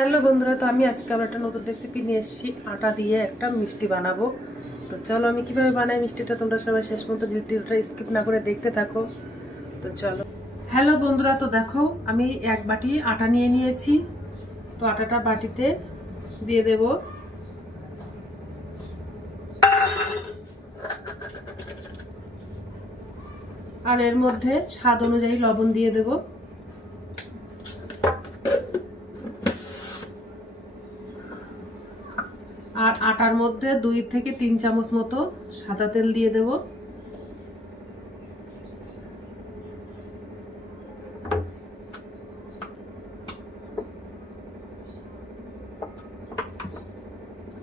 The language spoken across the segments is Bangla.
হ্যালো বন্ধুরা, তো আমি আজকে আবার একটা নতুন রেসিপি নিয়ে এসেছি। আটা দিয়ে একটা মিষ্টি বানাবো। তো চলো আমি কিভাবে বানাই মিষ্টিটা তোমরা সবাই শেষ পর্যন্ত ভিডিওটা স্কিপ না করে দেখতে থাকো। তো চলো। হ্যালো বন্ধুরা, তো দেখো আমি এক বাটি আটা নিয়ে নিয়েছি। তো আটাটা বাটিতে দিয়ে দেব। আর এর মধ্যে স্বাদ অনুযায়ী লবণ দিয়ে দেব। আর আটার মধ্যে 2 থেকে 3 চামচ মতো সাদা তেল দিয়ে দেব।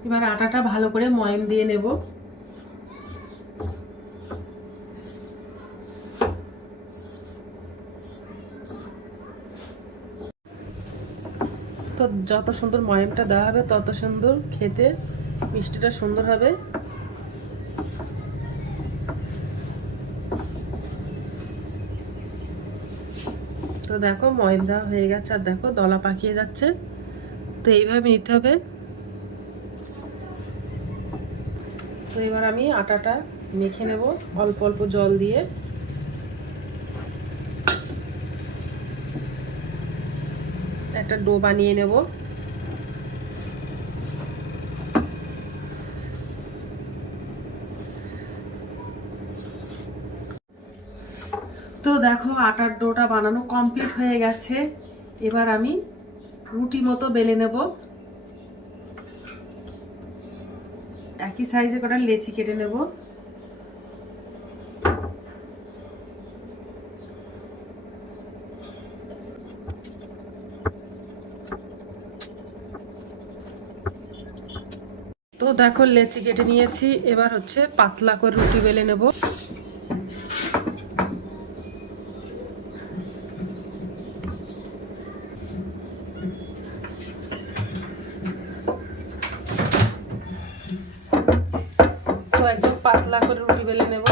এবার আটাটা ভালো করে ময়াম দিয়ে নেব। তো যত সুন্দর ময়ামটা দেওয়া হবে তত সুন্দর খেতে মিষ্টিটা সুন্দর হবে। তো দেখো ময়াম দেওয়া হয়ে গেছে, আর দেখো দলা পাকিয়ে যাচ্ছে। তো এইভাবে নিতে হবে। তো এবার আমি আটাটা মেখে নেব অল্প অল্প জল দিয়ে। একটা ডো বানিয়ে নেব। তো দেখো আটার ডোটা বানানো কমপ্লিট হয়ে গেছে। এবার আমি রুটি মতো বেলে নেব। একই সাইজে কটা লেচি কেটে নেব। তো দেখো লেচি কেটে নিয়েছি। এবার হচ্ছে পাতলা করে রুটি বেলে নেব। তো একদম পাতলা করে রুটি বেলে নেব।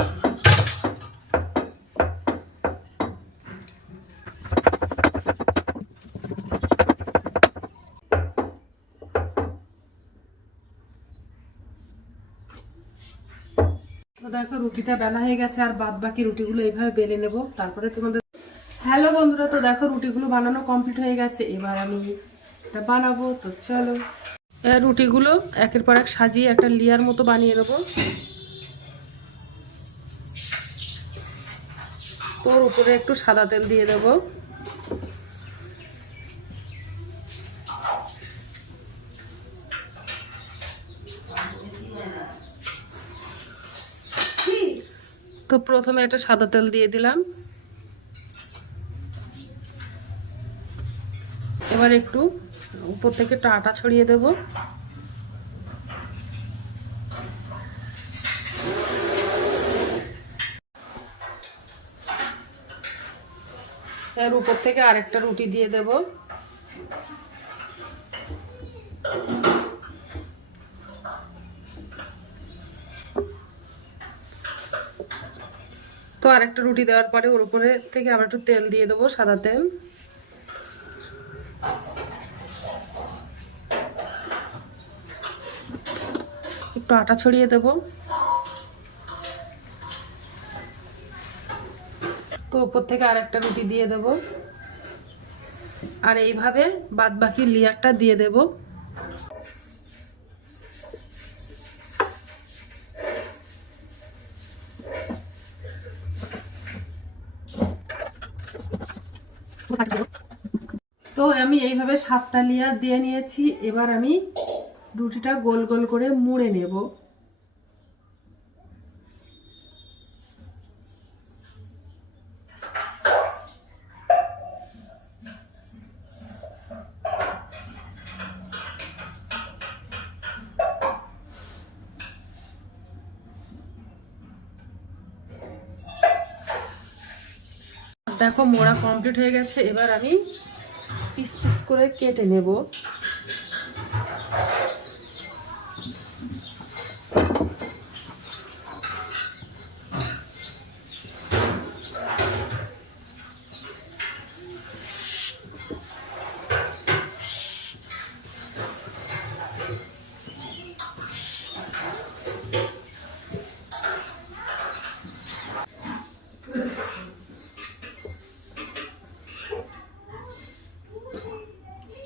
তো দেখো রুটিটা বেলা হয়ে গেছে, আর বাদ বাকি রুটিগুলো এইভাবে বেলে নেব। তারপরে তোমাদের হ্যালো বন্ধুরা, তো দেখো রুটিগুলো বানানো কমপ্লিট হয়ে গেছে। এবার আমি এটা বানাবো। তো চলো রুটিগুলো একের পর এক সাজিয়ে একটা লেয়ার মতো বানিয়ে নেব। তোর উপরে একটু সাদা তেল দিয়ে দেব। তো প্রথমে একটা সাদা তেল দিয়ে দিলাম। এবার একটু উপর থেকে একটু আটা ছড়িয়ে দেব। এর উপর থেকে আরেকটা রুটি দিয়ে দেব। তো আরেকটা রুটি দেওয়ার পরে ওর উপরে থেকে আবার একটু তেল দিয়ে দেবো, সাদা তেল। একটু আটা ছড়িয়ে দেব। তো উপর থেকে আরেকটা রুটি দিয়ে দেব। আর এইভাবে বাদ বাকি লেয়ারটা দিয়ে দেব। তো আমি এইভাবে 7টা লেয়ার দিয়ে নিয়েছি। এবার আমি রুটিটা গোল গোল করে মুড়ে নেব। দেখো মোড়া কমপ্লিট হয়ে গেছে। এবার আমি পিস পিস করে কেটে নেব।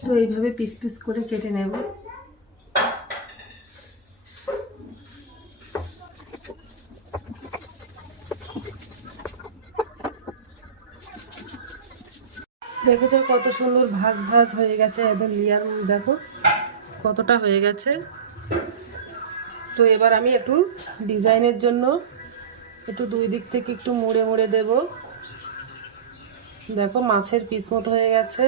তো এইভাবে পিস পিস করে কেটে নেব। দেখেছো কত সুন্দর ভাজ ভাজ হয়ে গেছে, একদম লেয়ার দেখো কতটা হয়ে গেছে। তো এবার আমি একটু ডিজাইনের জন্য একটু দুই দিক থেকে একটু মুড়ে মুড়ে দেব। দেখো মাছের পিস মতো হয়ে গেছে।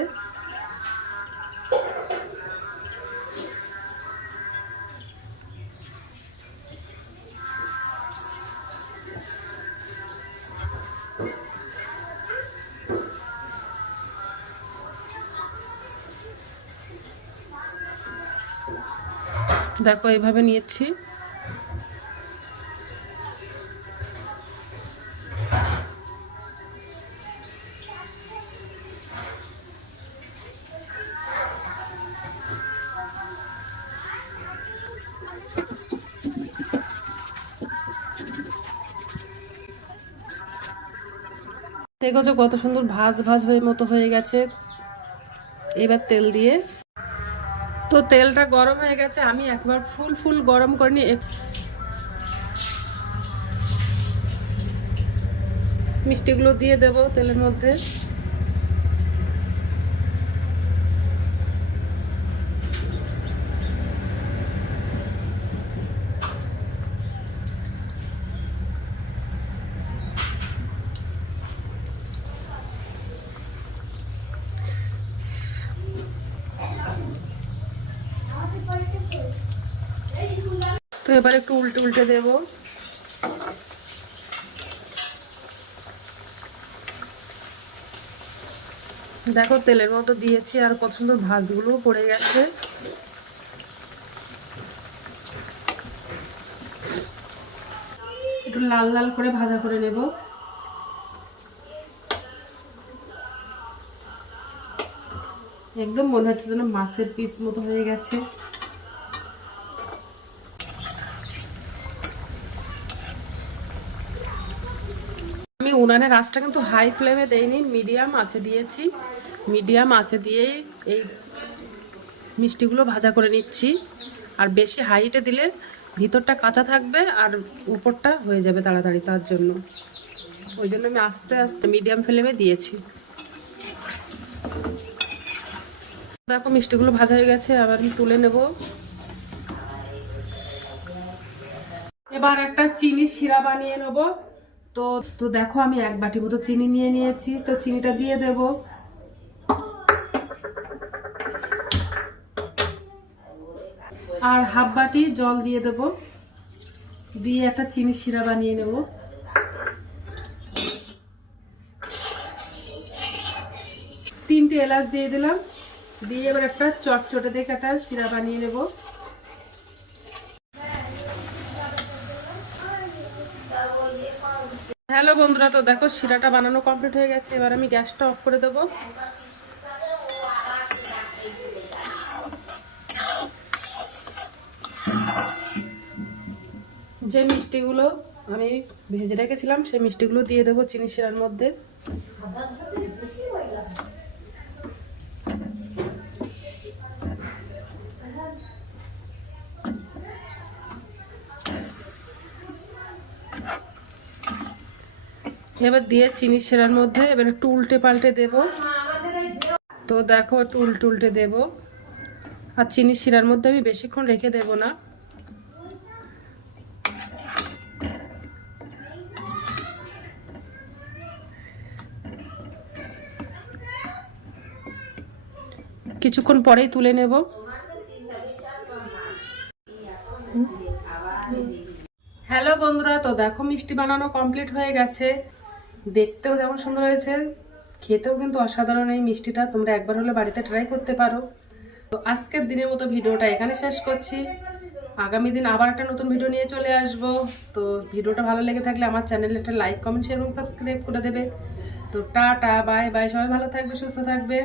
দেখো এইভাবে নিয়েছি। দেখেছো কত সুন্দর ভাজ ভাজ হয়ে মতো হয়ে গেছে। এবার তেল দিয়ে, তো তেলটা গরম হয়ে গেছে, আমি একবার ফুল ফুল গরম করিনি, মিষ্টিগুলো দিয়ে দেব তেলের মধ্যে। তো এবার একটু উল্টে উল্টে দেব। দেখো তেলের মতো দিয়েছি আর কত সুন্দর ভাজগুলো পড়ে গেছে। একটু লাল লাল করে ভাজা করে নেব। একদম মনে হচ্ছে যেন মাছের পিস মতো হয়ে গেছে। আমি উনানের আঁচটা কিন্তু হাই ফ্লেমে দেইনি, মিডিয়াম আঁচে দিয়েছি। মিডিয়াম আঁচে দিয়েই এই মিষ্টিগুলো ভাজা করে নিচ্ছি। আর বেশি হাইটে দিলে ভিতরটা কাঁচা থাকবে আর উপরটা হয়ে যাবে তাড়াতাড়ি, তার জন্য ওই জন্য আমি আস্তে আস্তে মিডিয়াম ফ্লেমে দিয়েছি। দেখো মিষ্টিগুলো ভাজা হয়ে গেছে, আবার আমি তুলে নেব। এবার একটা চিনি শিরা বানিয়ে নেব। তো তো দেখো আমি এক বাটি মতো চিনি নিয়ে নিয়েছি, তো চিনিটা দিয়ে দেব। আর হাফ বাটি জল দিয়ে দেব, দিয়ে একটা চিনি শিরা বানিয়ে নেব। তিনটে এলাচ দিয়ে দিলাম, দিয়ে এবার একটা চটচটে দেখে একটা শিরা বানিয়ে নেব। হ্যালো বন্ধুরা, তো দেখো শিরাটা বানানো কমপ্লিট হয়ে গেছে। এবার আমি গ্যাসটা অফ করে দেব। যে মিষ্টিগুলো আমি ভেজে রেখেছিলাম সেই মিষ্টিগুলো দিয়ে দেবো চিনি শিরার মধ্যে। এবার দিয়ে চিনি শিরার মধ্যে এবার একটু উল্টে পাল্টে দেব। তো দেখো একটু উল্টে উল্টে দেব। আর চিনি শিরার মধ্যে আমি বেশিক্ষণ রেখে দেব না। কিছুক্ষণ পরেই তুলে নেব। হ্যালো বন্ধুরা, তো দেখো মিষ্টি বানানো কমপ্লিট হয়ে গেছে। দেখতেও যেমন সুন্দর হয়েছে, খেতেও কিন্তু অসাধারণ এই মিষ্টিটা। তোমরা একবার হলে বাড়িতে ট্রাই করতে পারো। তো আজকের দিনের মতো ভিডিওটা এখানে শেষ করছি। আগামী দিন আবার একটা নতুন ভিডিও নিয়ে চলে আসব। তো ভিডিওটা ভালো লেগে থাকলে আমার চ্যানেলে একটা লাইক, কমেন্ট, শেয়ার এবং সাবস্ক্রাইব করে দেবে। তো টাটা, বাই বাই, সবাই ভালো থাকবে, সুস্থ থাকবে।